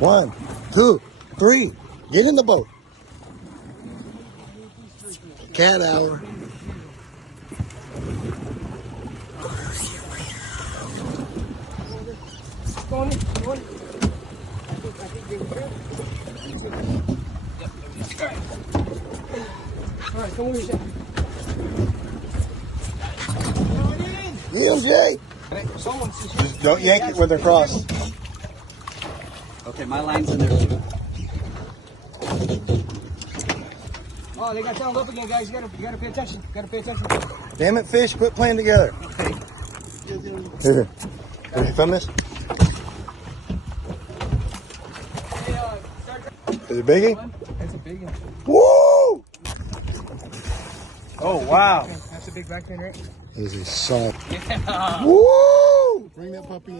1, 2, 3. Get in the boat. Cat hour. All right, come over here. Get him, Jay. Just don't yank it when they're crossed. Okay, my line's in there too. Oh, they got down up again, guys. You gotta pay attention. You gotta pay attention. Damn it, fish. Quit playing together. Okay. Here. Can you film this? Is it biggie? That's a big one. Woo! Oh, wow. That's a big back fin, right? This is soft. Yeah. Woo! Bring that puppy in.